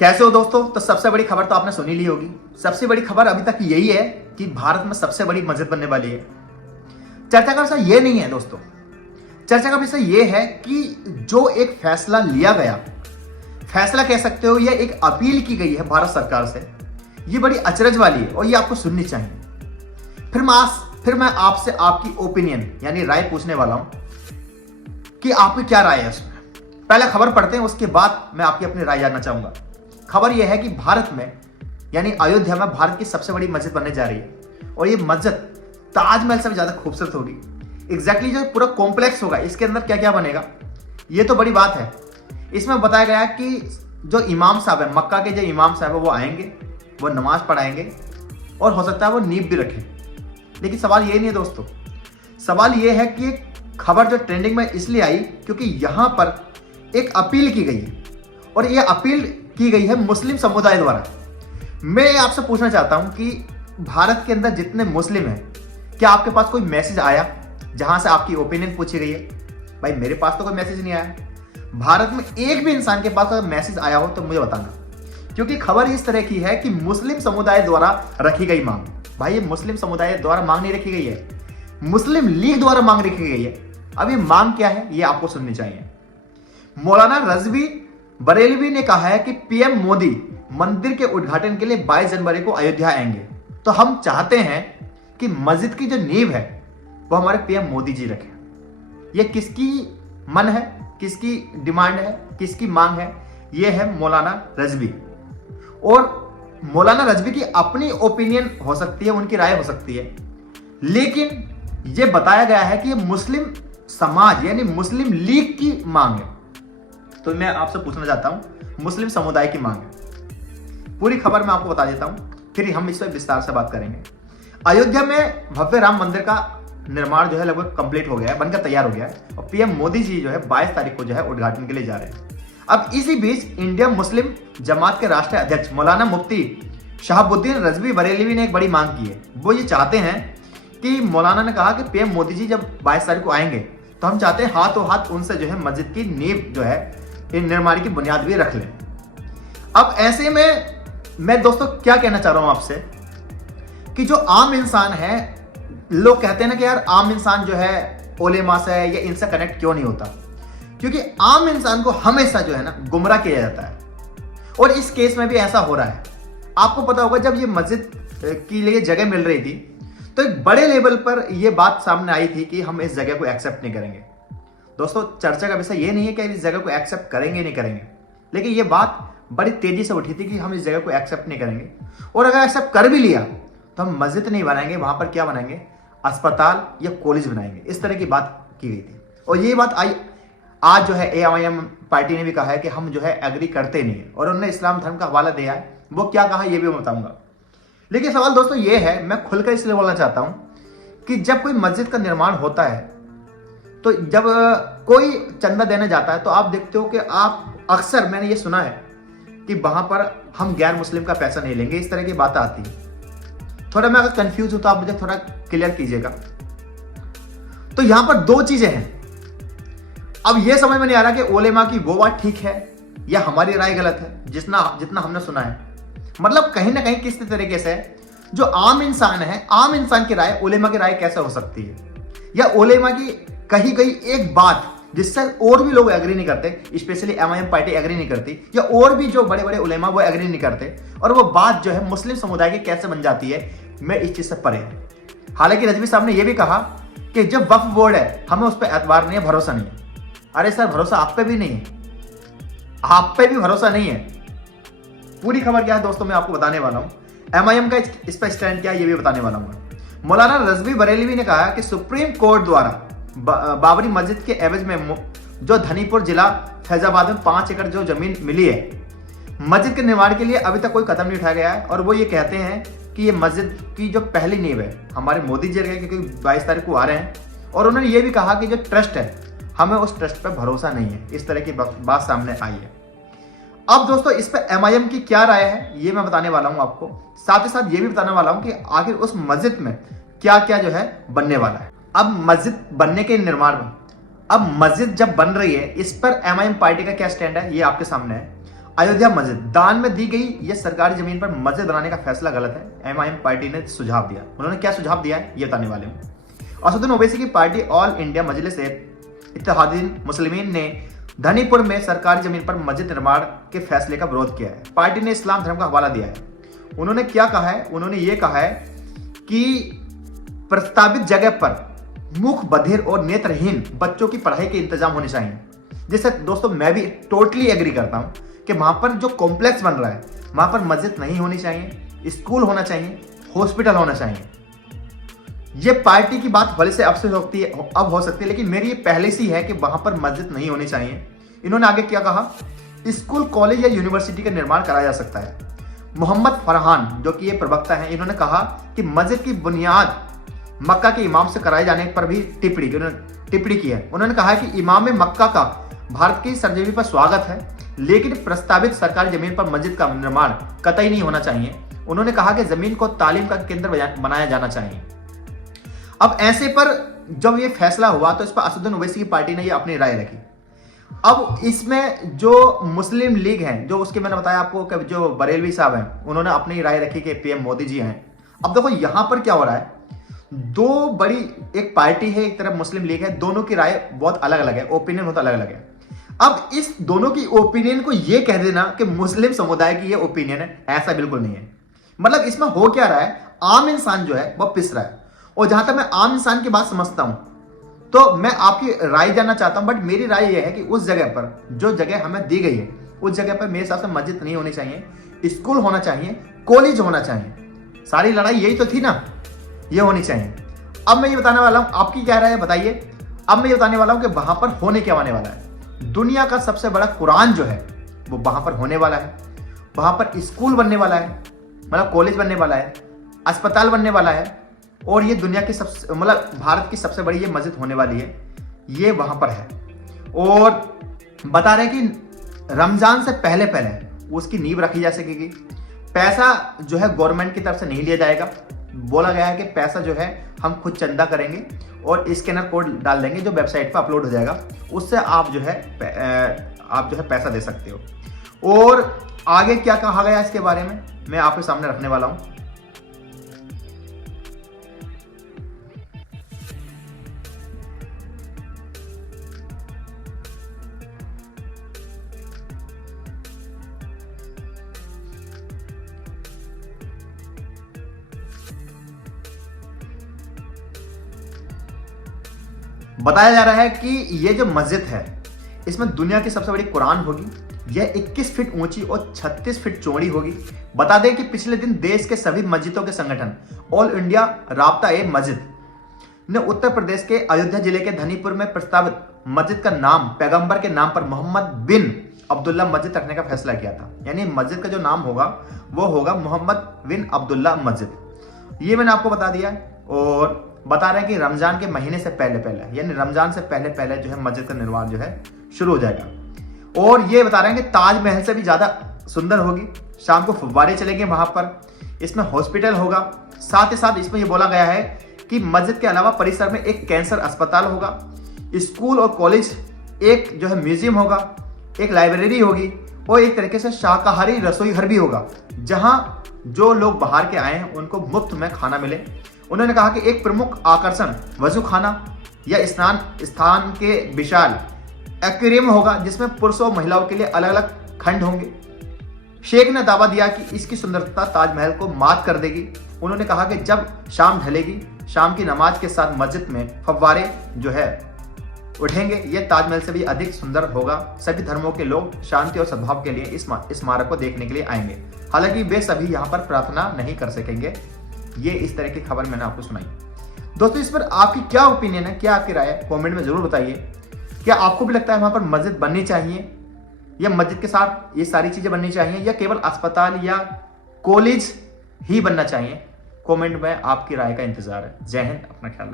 कैसे हो दोस्तों। तो सबसे बड़ी खबर तो आपने सुनी ली होगी। सबसे बड़ी खबर अभी तक यही है कि भारत में सबसे बड़ी मस्जिद बनने वाली है। चर्चा का विषय ये नहीं है दोस्तों, चर्चा का विषय ये है कि जो एक फैसला लिया गया, फैसला कह सकते हो, यह एक अपील की गई है भारत सरकार से, ये बड़ी अचरज वाली है और ये आपको सुननी चाहिए। फिर मैं आपसे आपकी ओपिनियन यानी राय पूछने वाला हूं कि आपकी क्या राय है इसमें। पहले खबर पढ़ते हैं, उसके बाद मैं आपकी अपनी राय जानना चाहूंगा। खबर यह है कि भारत में यानी अयोध्या में भारत की सबसे बड़ी मस्जिद बनने जा रही है और ये मस्जिद ताजमहल से भी ज्यादा खूबसूरत होगी। एग्जैक्टली जो पूरा कॉम्प्लेक्स होगा, इसके अंदर क्या क्या बनेगा, ये तो बड़ी बात है। इसमें बताया गया कि जो इमाम साहब है, मक्का के जो इमाम साहब है, वो आएंगे, वो नमाज पढ़ाएंगे और हो सकता है वो नींव भी रखें। लेकिन सवाल ये नहीं है दोस्तों, सवाल ये है कि खबर जो ट्रेंडिंग में इसलिए आई क्योंकि यहां पर एक अपील की गई है और यह अपील की गई है मुस्लिम समुदाय द्वारा। मैं आपसे पूछना चाहता हूं कि भारत के अंदर जितने मुस्लिम हैं, क्या आपके पास कोई मैसेज आया जहां से आपकी ओपिनियन पूछी गई है? भाई मेरे पास तो कोई मैसेज नहीं आया। भारत में एक भी इंसान के पास अगर मैसेज आया हो तो मुझे बताना, क्योंकि खबर इस तरह की है कि मुस्लिम समुदाय द्वारा रखी गई मांग। भाई ये मुस्लिम समुदाय द्वारा मांग नहीं रखी गई है, मुस्लिम लीग द्वारा मांग रखी गई है। अब ये मांग क्या है ये आपको सुननी चाहिए। मौलाना रजवी बरेलवी ने कहा है कि पीएम मोदी मंदिर के उद्घाटन के लिए 22 जनवरी को अयोध्या आएंगे, तो हम चाहते हैं कि मस्जिद की जो नींव है वो हमारे पीएम मोदी जी रखें। ये किसकी मन है, किसकी डिमांड है, किसकी मांग है? ये है मौलाना रजवी। और मौलाना रजवी की अपनी ओपिनियन हो सकती है, उनकी राय हो सकती है, लेकिन ये बताया गया है कि ये मुस्लिम समाज यानी मुस्लिम लीग की मांग है। तो मैं आपसे पूछना चाहता हूं, मुस्लिम समुदाय की मांग है। पूरी खबर मैं आपको बता देता हूं, फिर हम इस पर विस्तार से बात करेंगे। अयोध्या में भव्य राम मंदिर का निर्माण जो है लगभग कंप्लीट हो गया है, बनकर तैयार हो गया है और पीएम मोदी जी जो है 22 तारीख को जो है उद्घाटन के लिए जा रहे हैं। अब इसी बीच इंडिया मुस्लिम जमात के राष्ट्रीय अध्यक्ष मौलाना मुफ्ती शहाबुद्दीन रजवी बरेलवी ने एक बड़ी मांग की है। वो ये चाहते हैं कि मौलाना ने कहा कि पीएम मोदी जी जब 22 तारीख को आएंगे तो हम चाहते हैं हाथों हाथ उनसे जो है मस्जिद की नींव जो है इन निर्माण की बुनियाद भी रख लें। अब ऐसे में मैं दोस्तों क्या कहना चाह रहा हूं आपसे कि जो आम इंसान है, लोग कहते हैं ना कि यार आम इंसान जो है उलेमा से या इनसे कनेक्ट क्यों नहीं होता, क्योंकि आम इंसान को हमेशा जो है ना गुमराह किया जाता है और इस केस में भी ऐसा हो रहा है। आपको पता होगा जब ये मस्जिद के लिए जगह मिल रही थी तो एक बड़े लेवल पर यह बात सामने आई थी कि हम इस जगह को एक्सेप्ट नहीं करेंगे। दोस्तों चर्चा का विषय ये नहीं है कि इस जगह को एक्सेप्ट करेंगे नहीं करेंगे, लेकिन ये बात बड़ी तेजी से उठी थी कि हम इस जगह को एक्सेप्ट नहीं करेंगे और अगर एक्सेप्ट कर भी लिया तो हम मस्जिद नहीं बनाएंगे, वहां पर क्या बनाएंगे, अस्पताल या कॉलेज बनाएंगे। इस तरह की बात की गई थी और ये बात आई आज जो है AIM पार्टी ने भी कहा है कि हम जो है एग्री करते नहीं है और उन्होंने इस्लाम धर्म का हवाला दिया है। वो क्या कहा ये भी मैं बताऊंगा। लेकिन सवाल दोस्तों ये है, मैं खुलकर इसलिए बोलना चाहता हूं कि जब कोई मस्जिद का निर्माण होता है तो जब कोई चंदा देने जाता है तो आप देखते हो कि आप अक्सर, मैंने ये सुना है कि वहां पर हम गैर मुस्लिम का पैसा नहीं लेंगे, इस तरह की बातें आती है। थोड़ा मैं अगर कंफ्यूज हूं तो आप मुझे थोड़ा क्लियर कीजिएगा। तो यहां पर दो चीजें हैं। अब यह समझ में नहीं आ रहा कि उलेमा की वो बात ठीक है या हमारी राय गलत है जितना हमने सुना है। मतलब कहीं ना कहीं किस तरीके से जो आम इंसान है, आम इंसान की राय उलेमा की राय कैसे हो सकती है, या उलेमा की कही गई एक बात जिससे और भी लोग एग्री नहीं करते, स्पेशली MIM पार्टी एग्री नहीं करती, या और भी जो बड़े बड़े उलेमा वो एग्री नहीं करते, और वो बात जो है मुस्लिम समुदाय की कैसे बन जाती है, मैं इस चीज से परे। हालांकि रजवी साहब ने यह भी कहा कि जब वक्फ बोर्ड है हमें उस पर एतबार नहीं है, भरोसा नहीं है। अरे सर, भरोसा आप पे भी नहीं है, आप पे भी भरोसा नहीं है। पूरी खबर क्या है दोस्तों मैं आपको बताने वाला हूं। MIM का इस पर स्टैंड क्या है ये भी बताने वाला हूं। मौलाना रजवी बरेलवी ने कहा कि सुप्रीम कोर्ट द्वारा बाबरी मस्जिद के एवज में जो धनीपुर जिला फैजाबाद में 5 एकड़ जो जमीन मिली है, मस्जिद के निर्माण के लिए अभी तक कोई कदम नहीं उठाया गया है। और वो ये कहते हैं कि ये मस्जिद की जो पहली नींव है हमारे मोदी जी रखे, क्योंकि 22 तारीख को आ रहे हैं। और उन्होंने ये भी कहा कि जो ट्रस्ट है हमें उस ट्रस्ट पर भरोसा नहीं है। इस तरह की बात सामने आई है। अब दोस्तों इस पर MIM की क्या राय है ये मैं बताने वाला हूं आपको। साथ ही साथ ये भी बताने वाला हूं कि आखिर उस मस्जिद में क्या क्या जो है बनने वाला है। अब मस्जिद बनने के निर्माण में, अब मस्जिद जब बन रही है इस पर MIM पार्टी का क्या स्टैंड है ये आपके सामने है। अयोध्या मस्जिद दान में दी गई यह सरकारी जमीन पर मस्जिद बनाने का फैसला गलत है, एमआईएम पार्टी ने सुझाव दिया। उन्होंने क्या सुझाव दिया है ये बताने वाले हूं। असदुद्दीन ओवैसी की पार्टी ऑल इंडिया मजलिस इत्तेहादुल मुस्लिमीन ने धनीपुर में सरकारी जमीन पर मस्जिद निर्माण के फैसले का विरोध किया है। पार्टी ने इस्लाम धर्म का हवाला दिया है। उन्होंने क्या कहा है, उन्होंने ये कहा है कि प्रस्तावित जगह पर मूक बधिर और नेत्रहीन बच्चों की पढ़ाई के इंतजाम होने चाहिए। जिससे दोस्तों मैं भी टोटली एग्री करता हूं कि वहां पर जो कॉम्प्लेक्स बन रहा है वहां पर मस्जिद नहीं होनी चाहिए, स्कूल होना चाहिए, हॉस्पिटल होना चाहिए। ये पार्टी की बात भले से अब हो सकती है, लेकिन मेरी ये पहले से ही है कि वहां पर मस्जिद नहीं होनी चाहिए। इन्होंने आगे क्या कहा, स्कूल, कॉलेज या यूनिवर्सिटी का निर्माण कराया जा सकता है। मोहम्मद फरहान जो कि ये प्रवक्ता हैं, इन्होंने कहा कि मस्जिद की बुनियाद मक्का के इमाम से कराए जाने पर भी टिप्पणी की है। उन्होंने कहा कि इमाम मक्का का भारत की सरजमीन पर स्वागत है, लेकिन प्रस्तावित सरकारी जमीन पर मस्जिद का निर्माण कतई नहीं होना चाहिए। उन्होंने कहा कि जमीन को तालीम का केंद्र बनाया जाना चाहिए। अब ऐसे पर जब ये फैसला हुआ तो इस पर असदुद्दीन ओवैसी की पार्टी ने ये अपनी राय रखी। अब इसमें जो मुस्लिम लीग है, जो उसके मैंने बताया आपको कि जो बरेलवी साहब हैं, उन्होंने अपनी राय रखी कि पीएम मोदी जी हैं। अब देखो यहां पर क्या हो रहा है, दो बड़ी एक पार्टी है, एक तरफ मुस्लिम लीग है, दोनों की राय बहुत अलग अलग है, ओपिनियन बहुत अलग अलग है। अब इस दोनों की ओपिनियन को यह कह देना कि मुस्लिम समुदाय की ये ओपिनियन है, ऐसा बिल्कुल नहीं है। मतलब इसमें हो क्या रहा है, आम इंसान जो है वह पिस रहा है। और जहां तक मैं आम इंसान की बात समझता हूं तो मैं आपकी राय जानना चाहता हूं, बट मेरी राय यह है कि उस जगह पर जो जगह हमें दी गई है उस जगह पर मेरे हिसाब से मस्जिद नहीं होनी चाहिए, स्कूल होना चाहिए, कॉलेज होना चाहिए। सारी लड़ाई यही तो थी ना, ये होनी चाहिए। अब मैं ये बताने वाला हूं, आपकी क्या राय है बताइए। अब मैं ये बताने वाला हूं कि वहां पर होने क्या आने वाला है। दुनिया का सबसे बड़ा कुरान जो है वो वहां पर होने वाला है। वहां पर स्कूल बनने वाला है, मतलब कॉलेज बनने वाला है, अस्पताल बनने वाला है, और ये दुनिया की सबसे मतलब भारत की सबसे बड़ी ये मस्जिद होने वाली है, ये वहां पर है। और बता रहे हैं कि रमजान से पहले पहले उसकी नींव रखी जा सकेगी। पैसा जो है गवर्नमेंट की तरफ से नहीं लिया जाएगा। बोला गया है कि पैसा जो है हम खुद चंदा करेंगे और स्कैनर कोड डाल देंगे जो वेबसाइट पर अपलोड हो जाएगा, उससे आप जो है पैसा दे सकते हो। और आगे क्या कहा गया इसके बारे में मैं आपके सामने रखने वाला हूं। बताया जा रहा है कि ये जो मस्जिद है इसमें दुनिया की सबसे बड़ी कुरान होगी। यह 21 फीट ऊंची और 36 फीट चौड़ी होगी। बता दें कि पिछले दिन देश के सभी मस्जिदों के संगठन ऑल इंडिया राब्ता ए मस्जिद ने उत्तर प्रदेश के अयोध्या जिले के धनीपुर में प्रस्तावित मस्जिद का नाम पैगंबर के नाम पर मोहम्मद बिन अब्दुल्ला मस्जिद रखने का फैसला किया था। यानी मस्जिद का जो नाम होगा वो होगा मोहम्मद बिन अब्दुल्ला मस्जिद। ये मैंने आपको बता दिया है। और बता रहे हैं कि रमजान के महीने से पहले पहले, यानी रमजान से पहले पहले जो है मस्जिद का निर्माण जो है शुरू हो जाएगा। और ये बता रहे हैं कि ताजमहल से भी ज्यादा सुंदर होगी। शाम को फुव्वारे चलेंगे वहां पर। इसमें हॉस्पिटल होगा। साथ ही साथ इसमें यह बोला गया है कि मस्जिद के अलावा परिसर में एक कैंसर अस्पताल होगा, स्कूल और कॉलेज, एक जो है म्यूजियम होगा, एक लाइब्रेरी होगी और एक तरीके से शाकाहारी रसोई घर भी होगा, जहां जो लोग बाहर के आए हैं उनको मुफ्त में खाना मिले। उन्होंने कहा कि एक प्रमुख आकर्षण वजू खाना या स्नान स्थान के विशाल एक्वेरियम होगा, जिसमें पुरुषों और महिलाओं के लिए अलग अलग खंड होंगे। शेख ने दावा दिया कि इसकी सुंदरता ताजमहल को मात कर देगी। उन्होंने कहा कि जब शाम ढलेगी, शाम की नमाज के साथ मस्जिद में फव्वारे जो है उठेंगे, यह ताजमहल से भी अधिक सुंदर होगा। सभी धर्मों के लोग शांति और सद्भाव के लिए इस स्मारक को देखने के लिए आएंगे। हालांकि वे सभी यहाँ पर प्रार्थना नहीं कर सकेंगे। ये इस तरह की खबर मैंने आपको सुनाई। दोस्तों इस पर आपकी क्या ओपिनियन है, क्या आपकी राय है, कमेंट में जरूर बताइए। क्या आपको भी लगता है वहां पर मस्जिद बननी चाहिए या मस्जिद के साथ ये सारी चीजें बननी चाहिए या केवल अस्पताल या कॉलेज ही बनना चाहिए? कमेंट में आपकी राय का इंतजार है। जय हिंद, अपना ख्याल रखिए।